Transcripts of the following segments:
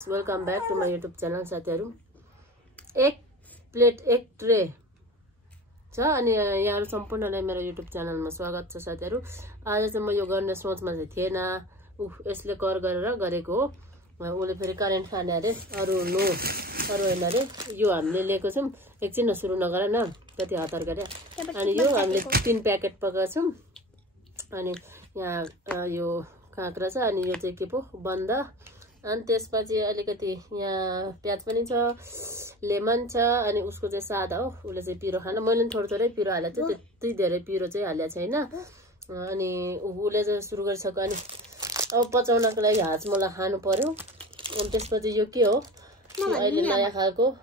Welcome back to my YouTube channel साथीहरु। एक plate एक ट्रे छ अनि यहाँहरु सम्पूर्णलाई मेरो यूट्यूब च्यानलमा स्वागत छ साथीहरु। आज चाहिँ म यो गर्ने सोचमा चाहिँ थिएन। यसले कर गरेर गरेको हो। उले फेरि करेन्ट खाने अरे, अरु नो अरु हैन अरे। यो हामीले लिएको छौं। एकछिन सुरु नगर न, कति हतार गरे। अनि यो हामीले 3 प्याकेट पकाएको छौं। अनि यहाँ यो काँक्रा छ अनि यो चाहिँ के पो बन्द। अनि त्यसपछि अलिकति यहाँ प्याज पनि छ, लेमन छ अनि उसको चाहिँ सादा हो। उले चाहिँ पिरो खान, मैले पनि थोरै थोरै पिरो हालेको छु, त्यति धेरै पिरो चाहिँ हालेको छैन। अनि उले चाहिँ सुरु गरिसक्यो। अनि अब पचाउनको लागि हाजमोला खानु पर्यो। अनि त्यसपछि यो के हो, अहिले नयाँ खालको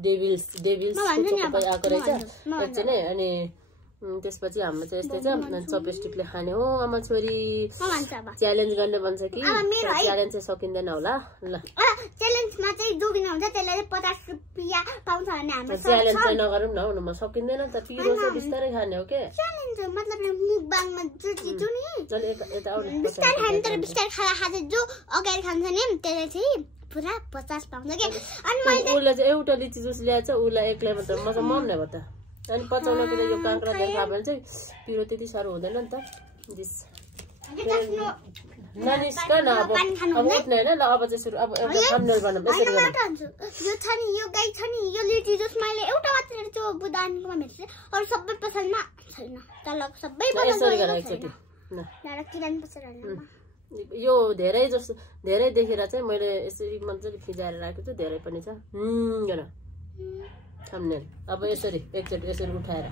डेभिल्स आएको रहेछ एकछिन है। अनि त्यसपछि हाम्रो चाहिँ यस्तै छ। चपस्टिकले खाने हो आमा छोरी। च्यालेन्ज गर्ने भन्छ कि च्यालेन्ज चाहिँ सकिँदैन होला। ल च्यालेन्जमा चाहिँ जो विन हुन्छ त्यसलाई 50 रुपैयाँ पाउँछ भने हाम्रो च्यालेन्ज चाहिँ नगरौँ न। हुनुमा सकिँदैन त, पिरो चाहिँ बिस्तारै खाने हो के। च्यालेन्ज मतलब मुकबाङमा जो जित्छु नि, चल यता आउ न। बिस्तारै खाने, तर बिस्तारै खाँदा जो अगाडि खान्छ नि त्यसले चाहिँ पुरा 50 पाउँछ के। अनि मैले उसलाई चाहिँ एउटा लिची जुस ल्याएछ, उसलाई एक्लै मात्र मजा मम नै भयो त। अनि पचाउनको लागि यो काँक्रा धेरै खायो भने चाहिँ पिरो त्यति साह्रो हुँदैन नि त। ननिस्का न अब उठ्ने हैन। ल अब चाहिँ सुरु। अब एउटा थम्बनेल बनाऊँ। यसरी गर्नु। यो छ नि, यो गाई छ नि, यो लिची जुस मैले एउटा मात्र त्यो बुदानीकोमा भेट्छ। अरु सबै पसलमा छैन। तलको सबै पसलमा यसरी गर एकचोटी। ल किरान पसलमा यो धेरै जस्तो धेरै देखेर चाहिँ मैले यसरी मजाले फिजाएर राखेको छु। धेरै पनि छ। गर थम्बनेल। अब यसरी एकचोटी यसरी उठाएर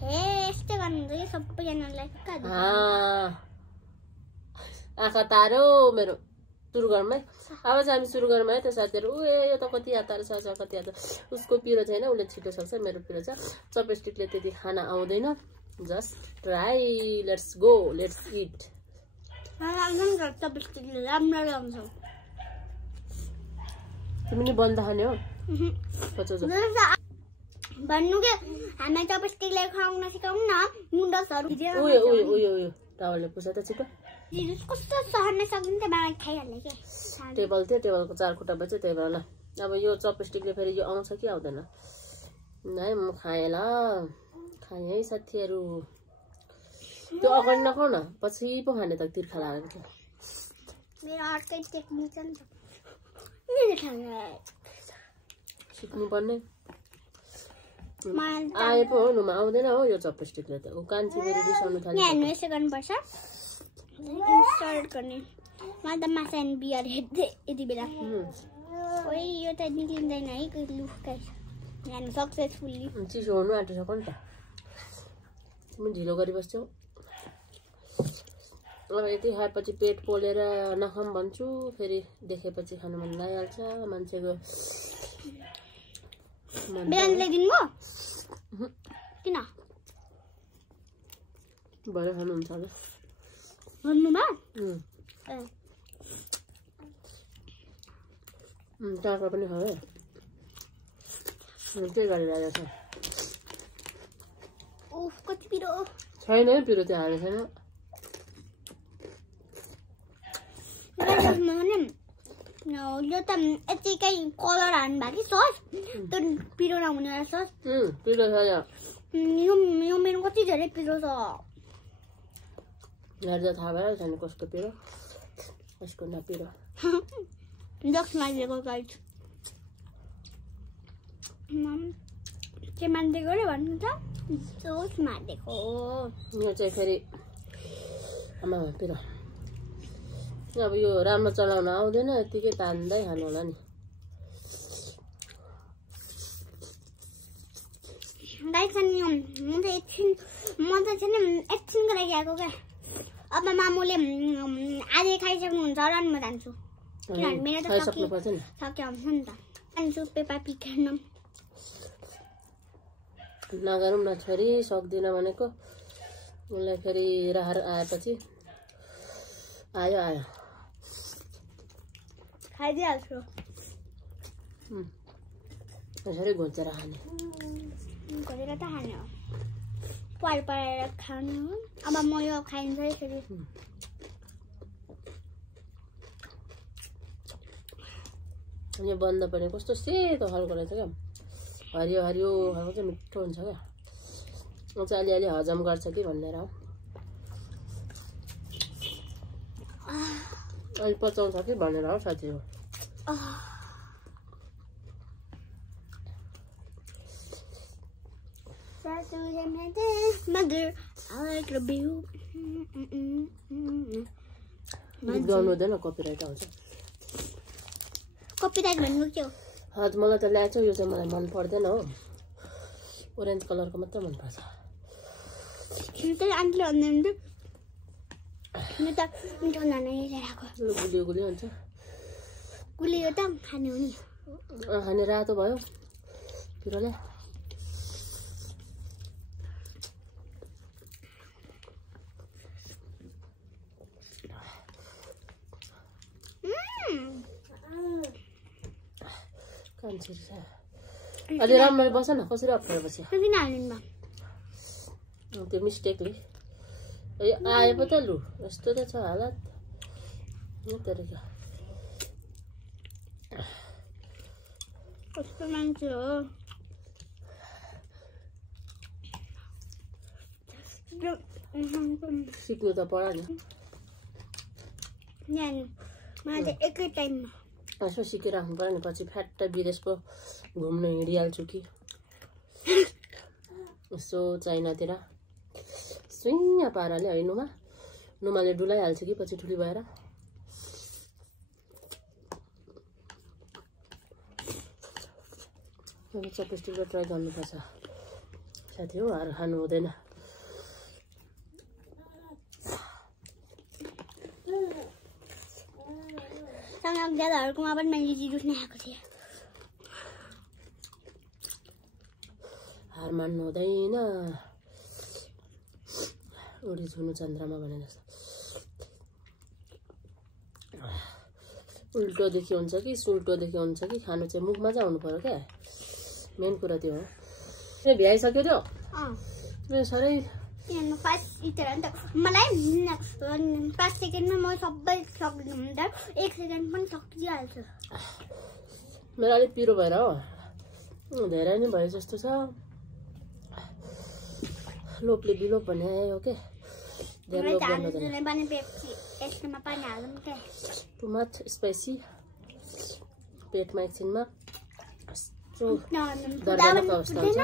हे यस्तै गर्नुहुन्छ कि सबैजनालाई। आँखा तारो मेरो। सुरु गरौँ है। अब चाहिँ हामी सुरु गरौँ है त साथीहरु। यो त कति हतार छ, कति हतार। उसको पिरो छैन, उसले छिटो सक्छ। मेरो पिरो छ। चपस्टिकले त्यति खाना आउँदैन। Just try. Let's go, let's it. तिमी नि बन्द खाने हो? भन्नु के हामी चपस्टिकले खाउन सिकाउँ न। नुडल्सहरु उयो टावलले पुछा त छिटो। कस्तो सहर्न सकिन्छ मलाई खाइहाल्ने के। टेबल थियो, टेबलको 4 खुट्टा बच्यो त्यही भएर। ल अब यो चपस्टिकले फेरि यो आउँछ कि आउँदैन है। म खाएँ ल, खाएँ है साथीहरु। त्यो अगाडि नखाउ न, पछि पो खाने त तिर्खा लागेको छ। मेरो अर्कै टेक्निक छ नि त। सिक्नु पर्ने आए पो हो। नुमा आउँदैन हो यो चपस्टिकले त। उ कान्छी फेरि रिसाउनु थाल्यो। यहाँ यसो गर्नुपर्छ, इन्सर्ट गर्ने। मलाई त माछा एन्ड बियर हेर्दै यति बेला। ओइ यो त निक्लिँदैन है, लुकाइ यहाँ सक्सेसफुल्ली। चिसो हुनु आँटिसक्यो नि त। तिमी ढिलो गरिबस्छौ। अब यति खाएपछि पेट पोलेर नखाम भन्छु, फेरि देखेपछि खानु मन लागिहाल्छ मान्छेको। बिहान ल्याइदिनु म किन भरे खानुहुन्छ होला भन्नुमा। काँक्रा पनि खायो। के गरिरहेको छ? ओह कति पिरो छैन है, पिरो चाहिँ हालेको छैन। यो त यतिकै कलर हाल्नु भएको कि सस, त्यो पिरो नहुने सस। पिरो छ यो मेरो कति धेरै पिरो छ। हेर्दा थाहा भएर छैन कस्तो पिरो, कसको नपिरो। जक्समा दिएको गाइड के मान्दिएको रे भन्नु त, जोसमा दिएको। यो चाहिँ फेरि आमा पिरो। अब यो राम्रो चलाउन आउँदैन, यतिकै तान्दै खानु होला नि। गाइस अनि म त एकछिनको लागि आएको क्या। अब मामुले आधी खाइसक्नुहुन्छ र म जान्छु, किनभने मेरो त सक्यो हुन्छ नि त। जान्छु पेपा पिक हेर्न। नगरौँ न छोरी, सक्दिन भनेको। उसलाई फेरि राहर आएपछि आयो खाइदिइहाल्छु। यसरी घोचेर खाने, घोचेर त खाने हो, पारेर खाने हो। अब म यो खाइन्छ फेरि। यो बन्द पनि कस्तो सेतो खालको रहेछ क्या, हरियो हरियो खालको चाहिँ मिठो हुन्छ क्या, म चाहिँ अलिअलि हजम गर्छ कि भनेर अलि पचाउँछ कि भनेर हो साथीहरू। गीत गाउनु हुँदैन, कपिराइट आउँछ। कपिराइट भन्नु के हो? हजुर मलाई त ल्याएछ, यो चाहिँ मलाई मन पर्दैन हो, ओरेन्ज कलरको मात्रै मनपर्छ। आन्टीले भन्दै म त मिठो नाना हेरेको गुलियो गुलियो हुन्छ, गुलियो त खाने हो नि, खाने रातो भयो पिरोले। अलि राम्ररी बस न, कसरी अप्ठ्यारो बस्यो त्यो मिस्टेकले आए पो त। लु यस्तो त छ हालत तरिका। कस्तो मान्छे हो सिक्नु त पर्यो नि, मलाई त एकै टाइममा यसो सिकिराख्नु पर्यो नि, पछि फ्याट्ट विदेश पो घुम्न हिँडिहाल्छु कि यसो चाइनातिर सुइया पाराले है, नुमाले डुलाइहाल्छ कि पछि ठुली भएर। चपस्टिकबाट ट्राई गर्नुपर्छ साथी हो, हार खानु हुँदैन। दादाहरूकोमा पनि मैले जिरुस नै खाएको थिएँ। हार मान्नु हुँदैन, उडी झुनु चन्द्रमा भने जस्तो। उल्टोदेखि हुन्छ कि सुल्टोदेखि हुन्छ कि, खानु चाहिँ मुखमा चाहिँ आउनु पर्यो क्या, मेन कुरा त्यो हो। ए भ्याइसक्यो त्यो साह्रै फास्ट इतर नि त, मलाई 5 सेकेन्डमा म सबै सक्दिनँ, हुन्छ 1 सेकेन्ड पनि सकिहाल्छु। मेरो अलिक पिरो भएर हो, धेरै नै भयो जस्तो छ, लोपले बिलोप भन्ने आयो के, धेरै लोप गर्नु टु मच स्पाइसी, पेटमा एकछिनमा यस्तो दर्दको अवस्था हुन्छ।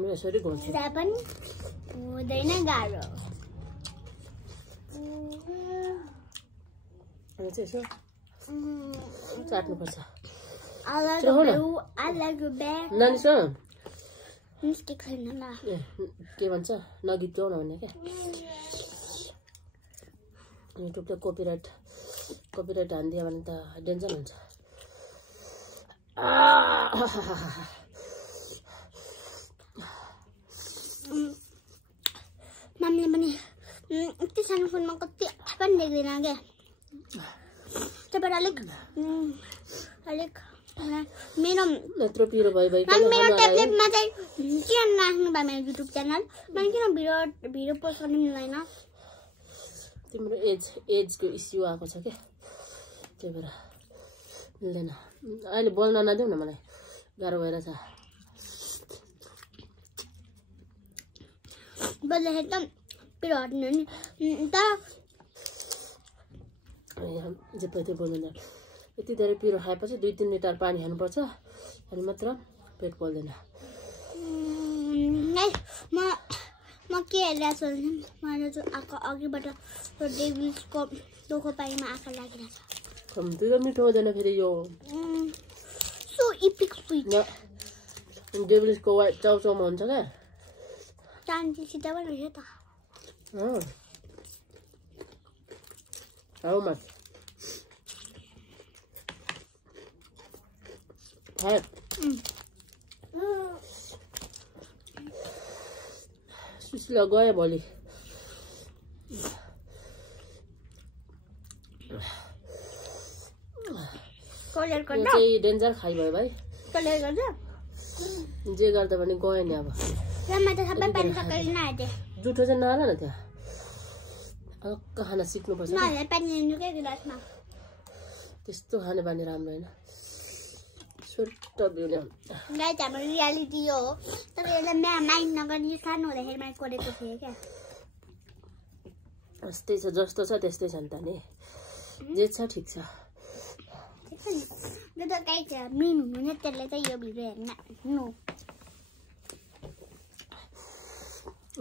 यसरी घुम्छु हुँदैन गाह्रो, चाहिँ यसो चाट्नुपर्छ। नानी के भन्छ नगीत गाउन भन्ने क्या, युट्युबले कपिराइट हानिदियो भने त डेन्जर हुन्छ। मामले पनि यति सानो फोनमा कति पनि देख्दैन क्या, त्यही अलिक मेरो यत्रो पिरो भयो ट्याब्लेटमा चाहिँ किन राख्नु भयो मेरो युट्युब च्यानल, मैले किन भिडियो पोस्ट गर्नु मिल्दैन? तिम्रो एजको इस्यु आएको छ क्या, त्यही भएर मिल्दैन। अहिले बोल्न नदेऊ न, मलाई गाह्रो भइरहेछ। बोल्दाखेरि त पिरो हट्नु नि त, जे त्यो बोल्दैन। यति धेरै पिरो खाएपछि 2-3 लिटर पानी खानुपर्छ, अनि मात्र पेट पोल्दैन। म के हेरेर सोध्छु, मलाई चाहिँ आँखा अघिबाट डेभिल्सको दोको पाइमा आँखा लागिरहेछ। कम्ती त मिठो हुँदैन फेरि यो, सो इपिक स्विट। डेभिल्सको वाइट चाउचाउमा हुन्छ क्या, चान्चीसित पनि रहेछ त। How much? Hey. सुशीला गयो भोलि। कलर गर्दा चाहिँ डेन्जर खाइ भयो भाइ। कलर गर्दा जे गर्दा पनि गयो नि अब। यहाँ त सबै पानी सकाइ नआते। जुठो चाहिँ नहाल न त्यहाँ। हल्का खाना सिक्नुपर्छ नले पानी लिनु के गिलासमा त्यस्तो खाने बानी राम्रो हैन छोटो बिउले गाइस हाम्रो रियालिटी हो तर यसलाई माइन्ड नगर्नु यो सानो हुँदाखेरि मैले गरेको थिएँ क्या यस्तै छ जस्तो छ त्यस्तै छ नि त नि जे छ ठिक छ यो त गाइस मेन हुनु नै त्यसले चाहिँ यो भिडियो हेर्न नो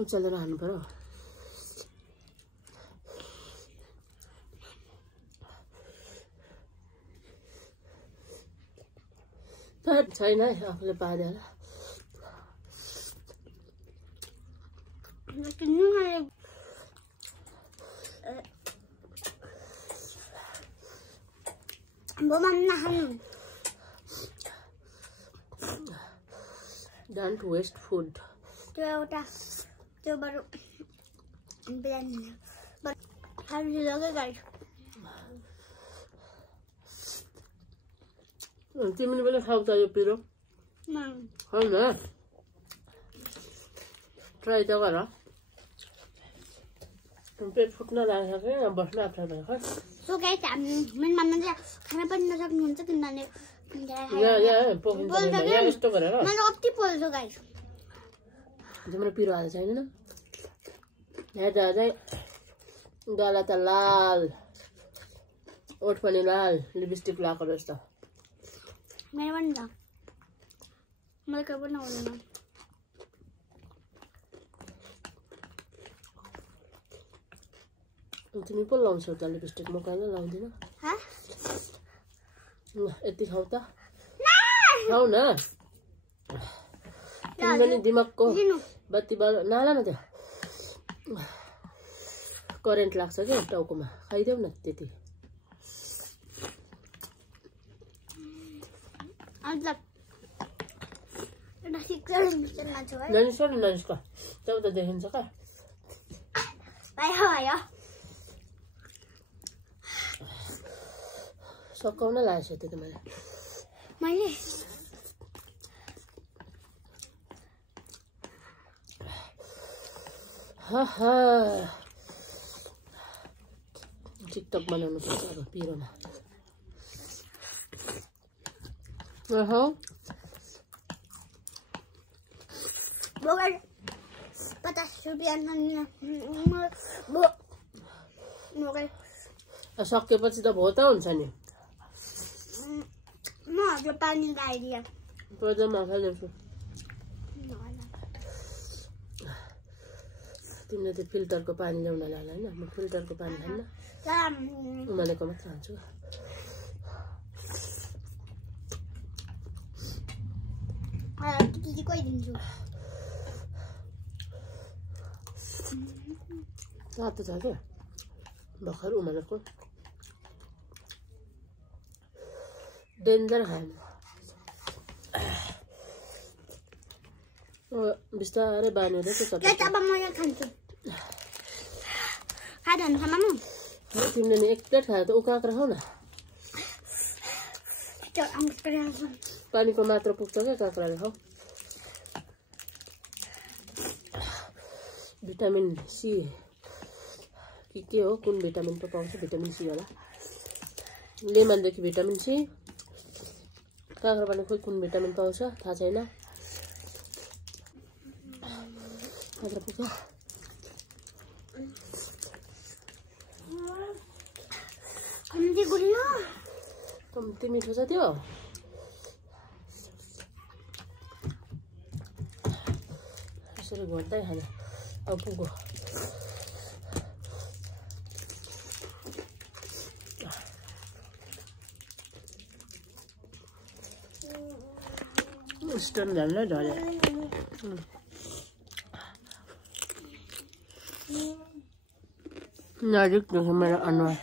उचालेर हाल्नु पर्यो छैन है आफूले पादेर Don't waste food. त्यो एउटा त्यो बरु बिहान खानु लगे गाइस तिमीले पनि खाऊ त यो पिरो होइन ट्राई त गर पेट फुट्न लागेको छ कि बस्न आएको छ खै सो गाइस मेरो मम्मा चाहिँ खाना पनि नसक्नुहुन्छ किनभने यस्तो गरेर मैले कति पोल्छु गाइस तिम्रो पिरो हाल्छ छैन हेर्दा चाहिँ गला त लाल ओठ पनि लाल लिपस्टिक लगाएको जस्तो मेरो पनि त मलाई के पनि आउँदैन तिमी पो लाउँछौ त लिपस्टिक म कहिले लाउँदिनँ यति खाऊ त खाऊ न तिमीले नि दिमागको बत्ती नाला न त्यो करेन्ट लाग्छ क्या टाउकोमा खाइदेऊ न त्यति ननिस्क त्यो त देखिन्छ क्या सकाउन लागेको छ त्यो त मैले टिकटक बनाउनु पर्छ अब पिरोमा 50 रुपियाँ सकेपछि त भोता हुन्छ नि म हजुर पानी लगाइदिएँ पर्दामा खाइदिन्छु तिमीले त्यो फिल्टरको पानी ल्याउन लाला होइन म फिल्टरको पानी खान्न उमालेको मात्र खान्छु तातो छ क्या भर्खर उमालेको डेन्जर खानु बिस्तारै बानी हुँदैछ तिमीले नि एक प्लेट खाएर त उकाक्र खाऊ न पानीको मात्र पुग्छ क्या काँक्राले खाऊ भिटामिन सी के हो कुन भिटामिन पो पाउँछ भिटामिन सी होला लेमनदेखि भिटामिन सी काँक्राबाट खोइ कुन भिटामिन पाउँछ थाहा छैन काँक्रा पुग्छ कम्ती मिठो छ त्यो यसरी घोट्दै खाने अब पुग्यो स्टोन झाल्न ढले नजिक देख्यो मेरो अनुहार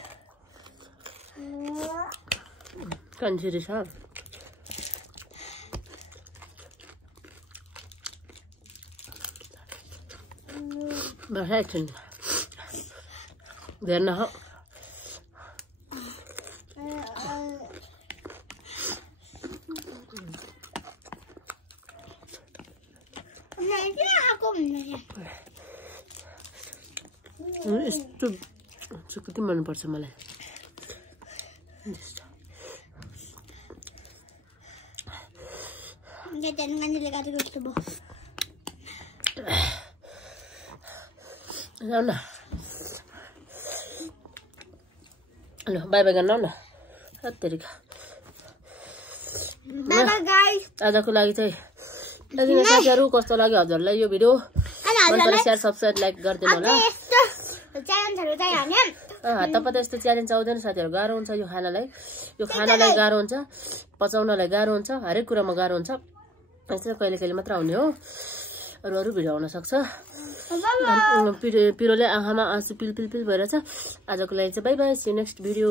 कन्सिरी छ बस एकछिन धेर नखाऊ यस्तो कति मनपर्छ मलाई। जाऊ न ल बाई बाई गर्न न हत्तेरिका। आजको लागि चाहिँ साथीहरू कस्तो लाग्यो हजुरलाई यो भिडियो? मन परे शेयर सब्स्क्राइब लाइक गरिदिनु होला। हत्तापत्ता यस्तो च्यालेन्ज आउँदैन साथीहरू, गाह्रो हुन्छ यो खानालाई। यो खानालाई गाह्रो हुन्छ, पचाउनलाई गाह्रो हुन्छ, हरेक कुरामा गाह्रो हुन्छ। यसले कहिले कहिले मात्र आउने हो, अरू भिडियो आउन सक्छ। पिरोले आँखामा आँसु पिल पिल पिल भइरहेछ। आजको लागि चाहिँ bye bye, see you next video.